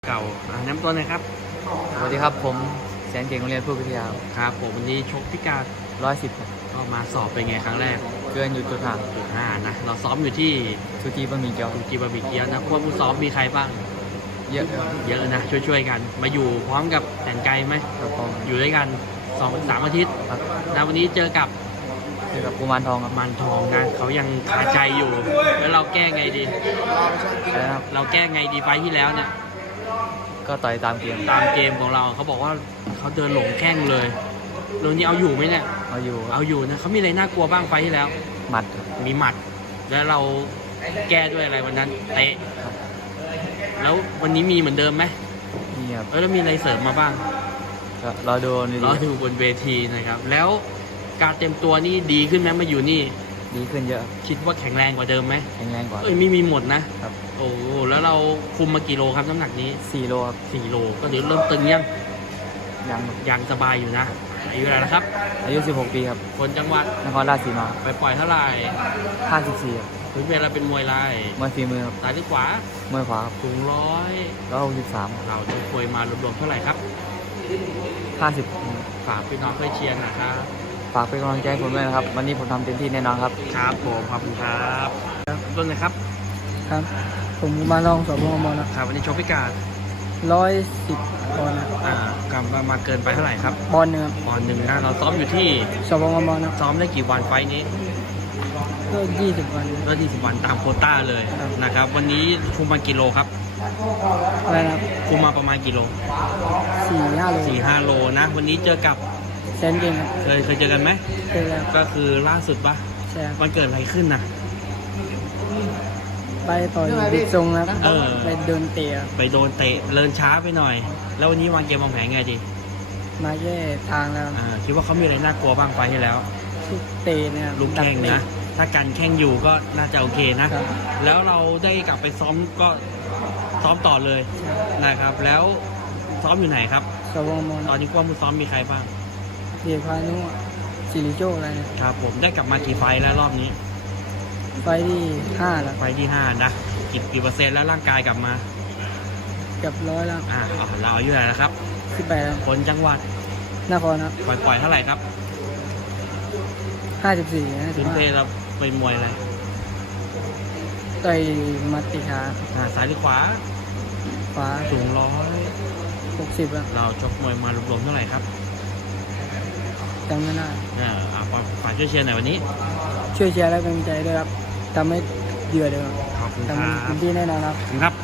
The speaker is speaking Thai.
เก่าน้ำตัวหน่อยครับสวัสดีครับผมแสนเก่งโรงเรียนผู้พิทยาครับผมวันนี้ชกพิการ 110ครับก็มาสอบเป็นไงครั้งแรกเกินอยู่จุดห่างนะเราซ้อมอยู่ที่สุจีบะหมี่เกี๊ยวกีบาบิเกียวนะพวกผู้ซ้อมมีใครบ้างเยอะครับเยอะนะช่วยๆกัน มาอยู่พร้อมกับแสนไกลไหมครับผมอยู่ด้วยกัน2-3 อาทิตย์ครับนะวันนี้เจอกับเจอกับกุมารทองครับมันทองนะเขายังคาใจอยู่แล้วเราแก้ไงดีแล้วครับเราแก้ไงดีไฟล์ที่แล้วเนี่ยก็ต่อยตามเกมตามเกมของเราเขาบอกว่าเขาเดินหลงแข้งเลยเรื่องนี้เอาอยู่ไหมเนี่ยเอาอยู่ครับเอาอยู่นะเขามีอะไรน่ากลัวบ้างไฟล์ที่แล้วหมัดครับมีหมัด แล้วเราแก้ด้วยอะไรวันนั้นเตะครับแล้ววันนี้มีเหมือนเดิมไหมนี่ครับแล้วมีอะไรเสริมมาบ้างก็รอดูดีรอดูบนเวทีนะครับ แล้วการเต็มตัวนี่ดีขึ้นไหมมาอยู่นี่ดีขึ้นเยอะครับคิดว่าแข็งแรงกว่าเดิมไหมแข็งแรงกว่าเอ้ยไม่มีหมดนะครับ โอ้โหแล้วเราคุมมากี่โลครับน้ำหนักนี้ 4 โลครับ 4 โลก็เดี๋ยวเริ่มตึงยังยังครับยังสบายอยู่นะอายุอะไรแล้วครับอายุ 16 ปีครับคนจังหวัดนครราชสีมาไปปล่อยเท่าไหร่ 54ครับพื้นเพเราเป็นมวยลายมวยฝีมือครับซ้ายหรือขวามวยขวาครับสูง 163 เราจะคุยมารวมๆเท่าไหร่ครับ 50 ฝากพี่น้องช่วยเชียร์หนะครับฝากเป็นกำลังใจให้ผมด้วยนะครับ วันนี้ผมทำเต็มที่แน่นอนครับครับผมขอบคุณครับต้นเลยครับครับผมกุมารทองสพมนะครับวันนี้ชกพิการ 110ปอนด์นะกำมาเกินไปเท่าไหร่ครับปอนด์หนึ่งครับปอนด์หนึ่งนะเราซ้อมอยู่ที่สพมนะซ้อมได้กี่วันไฟล์นี้ก็20 วันก็20 วันตามโควต้าเลยครับนะครับ วันนี้คุมมากี่โลครับอะไรนะครับคุมมาประมาณกี่โล 4-5 โล 4-5 โลนะ วันนี้เจอกับแสนเก่งครับเคยเจอกันไหมเคยแล้วก็คือล่าสุดปะใช่ครับมันเกิดอะไรขึ้นนะไปต่อยบิดทรงครับเออไปโดนเตะครับไปโดนเตะเลินช้าไปหน่อย แล้ววันนี้วางเกมวางแผนไงดีมาแย่ทางแล้วคิดว่าเขามีอะไรน่ากลัวบ้างไฟล์ที่แล้วทุกเตะเนี่ยลูกแข้งนะ ถ้ากันแข้งอยู่ก็น่าจะโอเคนะครับแล้วเราได้กลับไปซ้อมก็ซ้อมต่อเลยนะครับ แล้วซ้อมอยู่ไหนครับสพมตอนนี้ว่ามือซ้อมมีใครบ้างเดียพานุสิริโชคอะไรเนี่ยครับผมได้กลับมากี่ไฟล์แล้วรอบนี้ไฟล์ที่5แล้วไฟล์ที่5นะกี่เปอร์เซ็นต์แล้วร่างกายกลับมาเกับ100แล้วเราอายุเท่าไหร่แล้วครับ 18แล้วคนจังหวัดนครครับปล่อยเท่าไหร่ครับ 54 พื้นเพเราเป็นมวยอะไรต่อยมัดติขาซ้ายหรือขวาขวาสูง 60แล้วเราชกมวยมารวมๆเท่าไหร่ครับจำไม่ได้ฝากช่วยเชียร์หน่อยวันนี้ช่วยเชียร์และเป็นกำลังใจด้วยครับทำให้เดือดเลยครับขอบคุณคทำรัเต็บมที่แน่นอนครับขอบคุณครับ